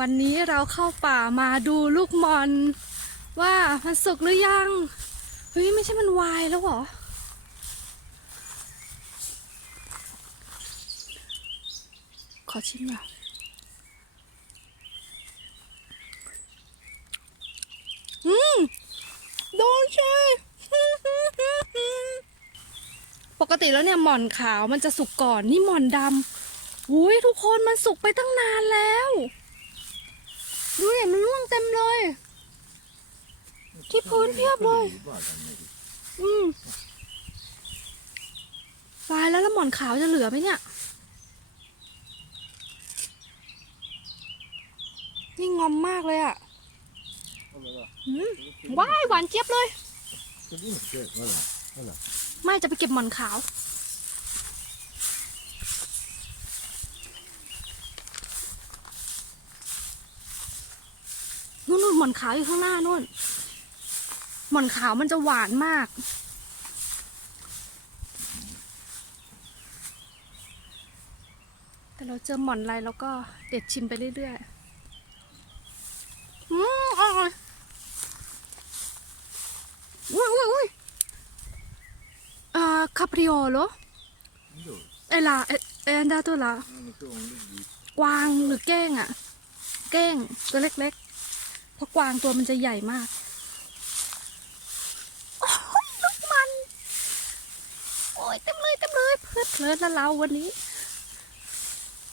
วันนี้เราเข้าป่ามาดูลูกมอน ว่ามันสุกหรือยัง เฮ้ย ไม่ใช่มันวายแล้วเหรอ ขอชิมหน่อยอืมโดนใช่ปกติแล้วเนี่ยหม่อนขาวมันจะสุกก่อนนี่หม่อนดำอุ้ยทุกคนมันสุกไปตั้งนานแล้ว ดูเนี่ยมันร่วงเต็มเลย ที่พื้นเพียบเลย อืมตายแล้วแล้วหมอนขาวจะเหลือไหมเนี่ย นี่งอมมากเลยอะ่ะอืมว้ายหวานเจี๊ยบเลย ไม่จะไปเก็บหมอนขาว นู่นนู่นหม อนขาวอยู่ข้างหน้านู่น หมอนขาวมันจะหวานมาก แต่เราเจอหมอนไรแล้วก็เด็ดชิมไปเรื่อยๆ อืมอร่อยอุ้ยอุ้ยอุ้ยอ่าคาปริโอโลเอล่ะเอเอ็นดาตัวละกวางหรือเก้งอะเก้งตัวเล็กๆ เพราะกวางตัวมันจะใหญ่มากโอ้ยลูกมัน โอ้ยเต็มเลยเต็มเลยเพลิดเพลินแล้วเราวันนี้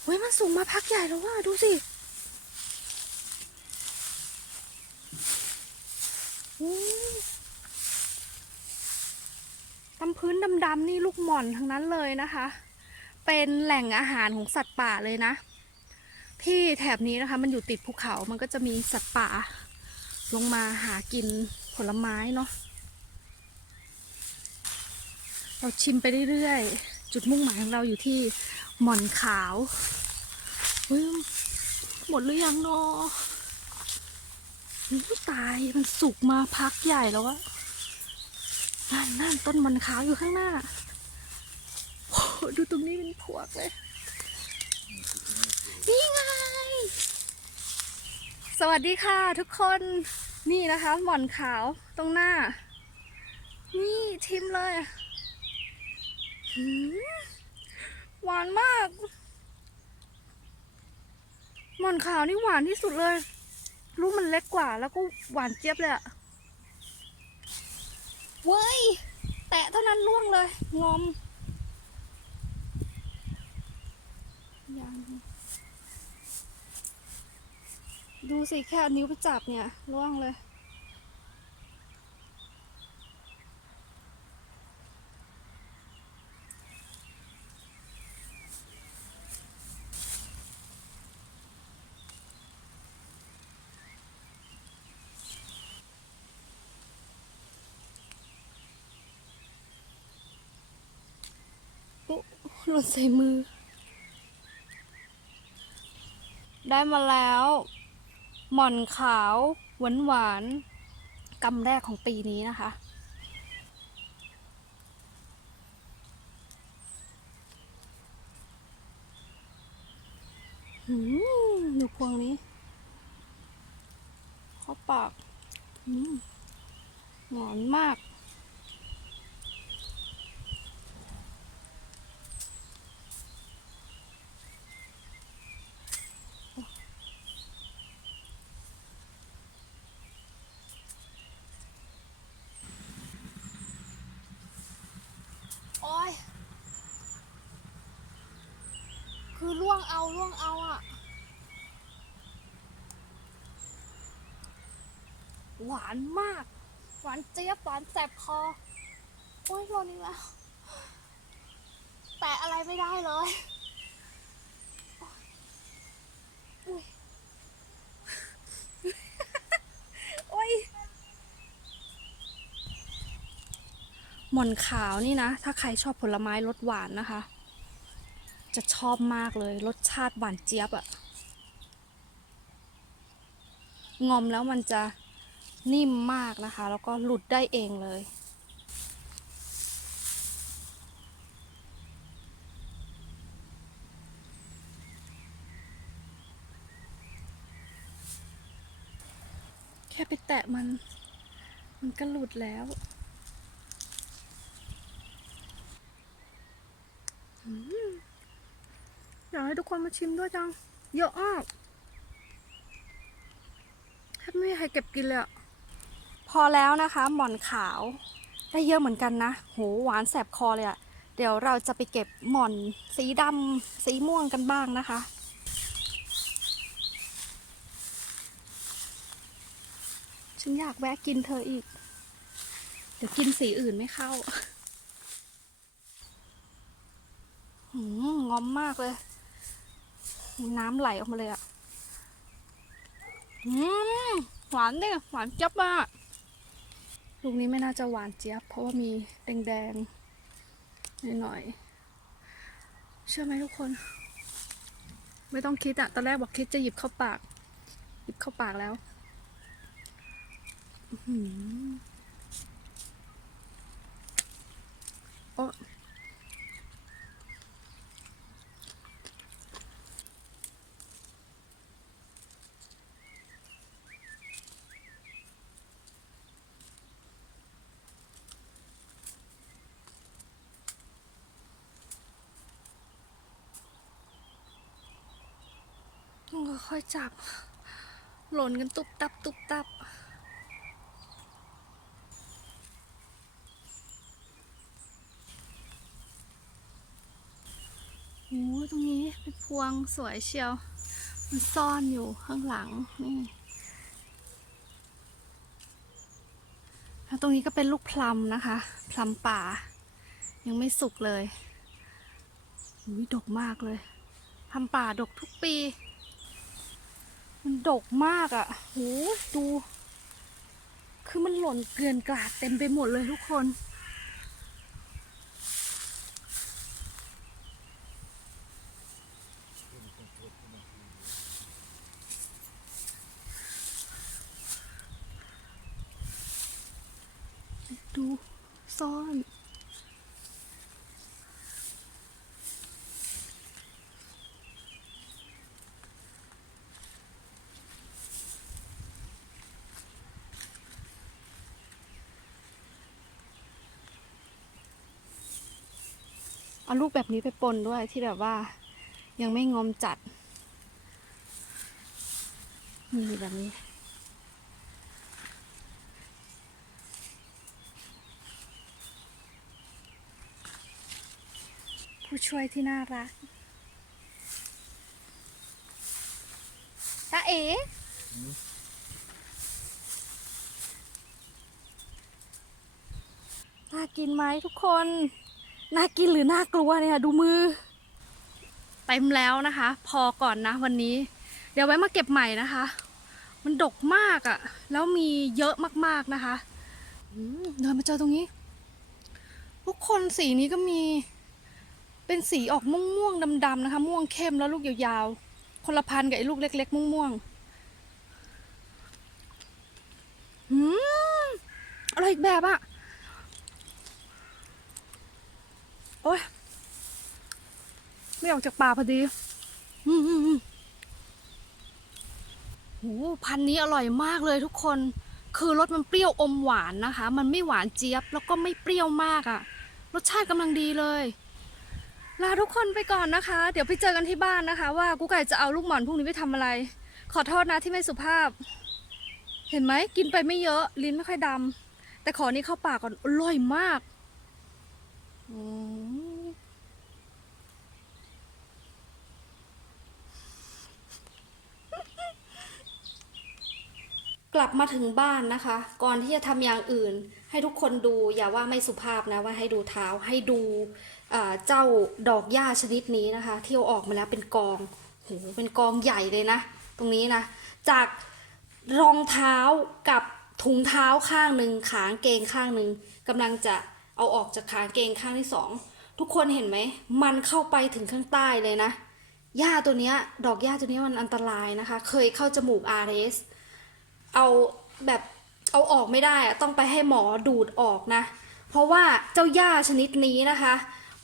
เฮ้ยมันสูงมาพักใหญ่แล้วว่าดูสิตำพื้นดำๆนี่ลูกหม่อนทั้งนั้นเลยนะคะ เป็นแหล่งอาหารของสัตว์ป่าเลยนะ ที่แถบนี้นะคะ มันอยู่ติดภูเขามันก็จะมีสัตว์ป่า ลงมาหากินผลไม้เนาะเราชิมไปเรื่อยๆ จุดมุ่งหมายของเราอยู่ที่หม่อนขาวหมดหรือยังเนาะตายมันสุกมาพักใหญ่แล้วอะนั่นนั่นต้นหม่อนขาวอยู่ข้างหน้าโหดูตรงนี้เป็นพวกเลย นี่ไง สวัสดีค่ะทุกคน นี่นะคะ หม่อนขาวตรงหน้า นี่ชิมเลยหืมหวานมาก หม่อนขาวนี่หวานที่สุดเลย ลูกมันเล็กกว่าแล้วก็หวานเจี๊ยบเลยอะเว้ย แตะเท่านั้นล่วงเลย งอมยัง ดูสิแค่นิ้วไปจับเนี่ยล่วงเลยโอ้หล่นใส่มือได้มาแล้ว หม่อนขาวหวานหวานๆกำแรกของปีนี้นะคะ หืมดูพวงนี้เข้าปากหืมหวานมาก โอ้ย คือล่ วงเอาล่วงเอาอะหวานมาก หวานเจี๊ยบหวานแสบคอโอ้ยโดนอีกแล้ว แต่อะไรไม่ได้เลยอ้ยโอ้ยหม่อนขาวนี่นะ ถ้าใครชอบผลไม้รสหวานนะคะ จะชอบมากเลย รสชาติหวานเจี๊ยบอะงอมแล้วมันจะนิ่มมากนะคะ แล้วก็หลุดได้เองเลย แค่ไปแตะมัน มันก็หลุดแล้วอืม อยากให้ทุกคนมาชิมด้วยจัง เยอะมากแทบไม่มีใครเก็บกินเลยอะพอแล้วนะคะหม่อนขาวได้เยอะเหมือนกันนะ โหหวานแสบคอเลยอะเดี๋ยวเราจะไปเก็บหม่อนสีดำสีม่วงกันบ้างนะคะฉันอยากแวะกินเธออีก เดี๋ยวกินสีอื่นไม่เข้า หืมงอมมากเลย น้ำไหลออกมาเลยอะอืมหวานเนี่ยหวานจับมากลูกนี้ไม่น่าจะหวานเจี๊ยบ เพราะว่ามีแดงๆหน่อยๆเชื่อไหมทุกคน ไม่ต้องคิดอะตอนแรกบอกคิดจะหยิบเข้าปาก หยิบเข้าปากแล้วอือหือโอ้ ค่อยจับ หล่นกันตุบตับตุบตับ โอ้ตรงนี้เป็นพวงสวยเชียว มันซ่อนอยู่ข้างหลัง นี่ แล้วตรงนี้ก็เป็นลูกพลัมนะคะ พลัมป่า ยังไม่สุกเลยอุ้ยดกมากเลยพลัมป่าดกทุกปี มันดกมากอะ่ะโหดู คือมันหล่นเกลื่อนกลาดเต็มไปหมดเลยทุกคน ดูซ่อน เอาลูกแบบนี้ไปปนด้วยที่แบบว่า ยังไม่งอมจัดนี่แบบนี้ ผู้ช่วยที่น่ารักตาเอ๋น่ากินไหมทุกคน น่ากินหรือน่ากลัวเนี่ยดูมือเต็มแล้วนะคะ พอก่อนนะวันนี้ เดี๋ยวไว้มาเก็บใหม่นะคะ มันดกมากอะ่ะ แล้วมีเยอะมากๆนะคะเดินมาเจอตรงนี้ ทุกคนสีนี้ก็มี เป็นสีออกม่วงๆดำๆนะคะ ม่วงเข้มแล้วลูกยาวๆ คนละพันกับไอ้ลูกเล็ก ๆ ม่วงๆอืมอร่อยอีกแบบอะ โอ้ยไม่ออกจากป่าพอดี อืมโหพันนี้อร่อยมากเลยทุกคน คือรสมันเปรี้ยวอมหวานนะคะ มันไม่หวานเจี๊ยบแล้วก็ไม่เปรี้ยวมากอะรสชาติกำลังดีเลย ลาทุกคนไปก่อนนะคะ เดี๋ยวไปเจอกันที่บ้านนะคะ ว่ากูไก่จะเอาลูกหมอนพวกนี้ไปทำอะไร ขอโทษนะที่ไม่สุภาพ เห็นไหมกินไปไม่เยอะ ลิ้นไม่ค่อยดำแต่ขอนี้เข้าปากก่อนอร่อยมาก กลับมาถึงบ้านนะคะ ก่อนที่จะทำอย่างอื่น ให้ทุกคนดูอย่าว่าไม่สุภาพนะว่าให้ดูเท้าให้ดูเจ้าดอกหญ้าชนิดนี้นะคะที่เอาออกมาแล้วเป็นกองโหเป็นกองใหญ่เลยนะ ตรงนี้นะ จากรองเท้ากับถุงเท้าข้างหนึ่งขางเกงข้างหนึ่งกำลังจะ เอาออกจากขางเกงข้างที่สองทุกคนเห็นไหม มันเข้าไปถึงข้างใต้เลยนะ หญ้าตัวนี้ดอกหญ้าตัวนี้มันอันตรายนะคะ เคยเข้าจมูกอาร์เรส เอาแบบเอาออกไม่ได้อะต้องไปให้หมอดูดออกนะ เพราะว่าเจ้าหญ้าชนิดนี้นะคะ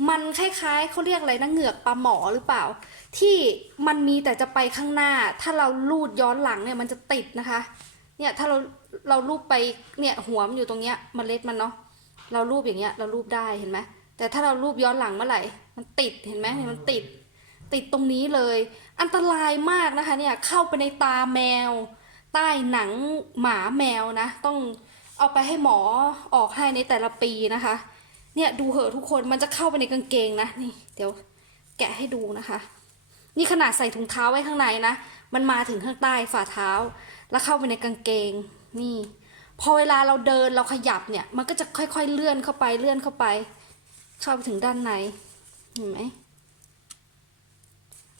มันคล้ายๆเขาเรียกอะไรนะ เหงือกปลาหมอหรือเปล่า ที่มันมีแต่จะไปข้างหน้า ถ้าเราลูดย้อนหลังเนี่ยมันจะติดนะคะ เนี่ยถ้าเราเรารูปไปเนี่ยหัวมันอยู่ตรงเนี้ยเมล็ดมันเนาะ เรารูปอย่างเงี้ยเรารูปได้เห็นไหมแต่ถ้าเรารูปย้อนหลังเมื่อไหร่ มันติดเห็นไหมเนี่ยมันติด ติดตรงนี้เลย อันตรายมากนะคะเนี่ยเข้าไปในตาแมว ใต้หนังหมาแมวนะ ต้องเอาไปให้หมอออกให้ในแต่ละปีนะคะ เนี่ยดูเหอะทุกคนมันจะเข้าไปในกางเกงนะนี่ เดี๋ยวแกะให้ดูนะคะ นี่ขนาดใส่ถุงเท้าไว้ข้างในนะมันมาถึงข้างใต้ฝ่าเท้า แล้วเข้าไปในกางเกงนี่ พอเวลาเราเดินเราขยับเนี่ย มันก็จะค่อยๆเลื่อนเข้าไปเลื่อนเข้าไป เข้าไปถึงด้านในเห็นไหม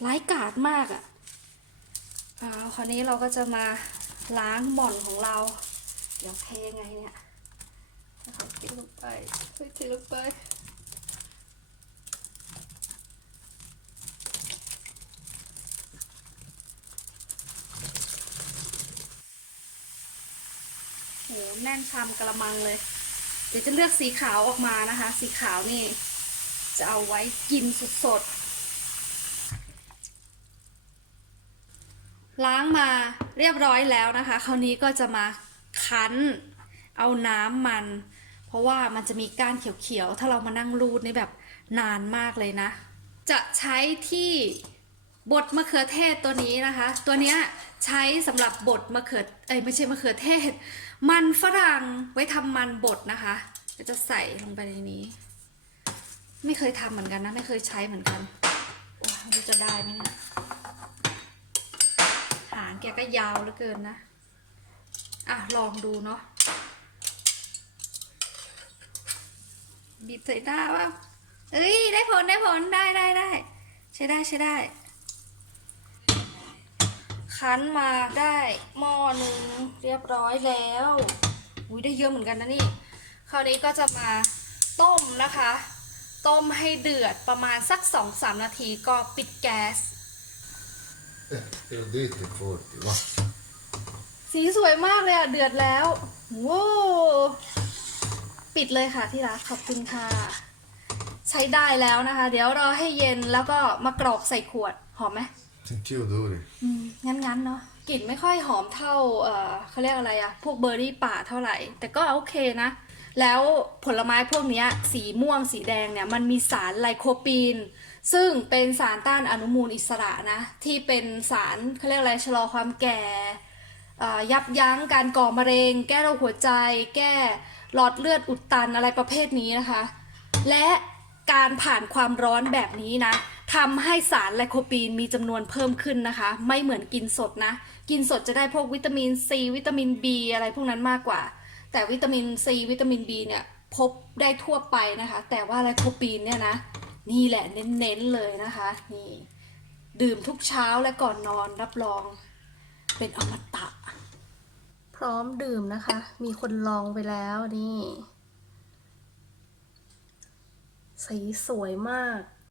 ร้ายกาจมากอะ่ะอ่าคราวนี้เราก็จะมาล้างหม่อนของเรา เดี๋ยวเทยังไงเนี่ยเขาเทลงไปเฮ้ยเทลงไป แน่นชามกระมังเลย เดี๋ยวจะเลือกสีขาวออกมานะคะ สีขาวนี่ จะเอาไว้กินสดๆ ล้างมาเรียบร้อยแล้วนะคะ คราวนี้ก็จะมาคั้น เอาน้ำมัน เพราะว่ามันจะมีก้านเขียวๆ ถ้าเรามานั่งรูดนี่แบบนานมากเลยนะ จะใช้ที่บดมะเขือเทศตัวนี้นะคะ ตัวเนี้ยใช้สำหรับบดมะเขือเอ้ยไม่ใช่มะเขือเทศ มันฝรั่งไว้ทำมันบดนะคะก็จะใส่ลงไปในนี้ ไม่เคยทำเหมือนกันนะ ไม่เคยใช้เหมือนกันโอ้ยจะได้ไหมเนี่ยหางแกก็ยาวเหลือเกินนะ อะ ลองดูเนาะบีบใส่หน้าว่าเอ้ย ได้ผลได้ผลได้ได้ได้ใช้ได้ใช้ได้ คั้นมาได้หม้อหนึ่งเรียบร้อยแล้วอุ้ยได้เยอะเหมือนกันนะนี่ คราวนี้ก็จะมาต้มนะคะ ต้มให้เดือดประมาณสัก2-3นาทีก็ปิดแก๊ส Spel dit är forty, va? สีสวยมากเลยอะเดือดแล้วว้าวปิดเลยค่ะที่รักขอบคุณค่ะ ใช้ได้แล้วนะคะ เดี๋ยวรอให้เย็นแล้วก็มากรอกใส่ขวดหอมไหม Tänkte jag då det. อืมงั้นๆเนาะกลิ่นไม่ค่อยหอมเท่าเออเขาเรียกอะไรอะพวกเบอร์รี่ป่าเท่าไหร่ แต่ก็โอเคนะ แล้วผลไม้พวกเนี้ยสีม่วงสีแดงเนี่ยมันมีสารไลโคปีน ซึ่งเป็นสารต้านอนุมูลอิสระนะ ที่เป็นสารเขาเรียกอะไรชะลอความแก่เอ่อยับยั้งการก่อมะเร็ง แก้โรคหัวใจ แก้หลอดเลือดอุดตันอะไรประเภทนี้นะคะ และการผ่านความร้อนแบบนี้นะ ทำให้สารไลโคปีนมีจำนวนเพิ่มขึ้นนะคะ ไม่เหมือนกินสดนะ กินสดจะได้พวกวิตามินซีวิตามิน B อะไรพวกนั้นมากกว่า แต่วิตามินซีวิตามิน B เนี่ยพบได้ทั่วไปนะคะ แต่ว่าไลโคปีนเนี่ยนะ นี่แหละเน้นๆเลยนะคะนี่ดื่มทุกเช้าและก่อนนอนรับรอง เป็นอมตะ พร้อมดื่มนะคะ มีคนลองไปแล้วนี่ สีสวยมาก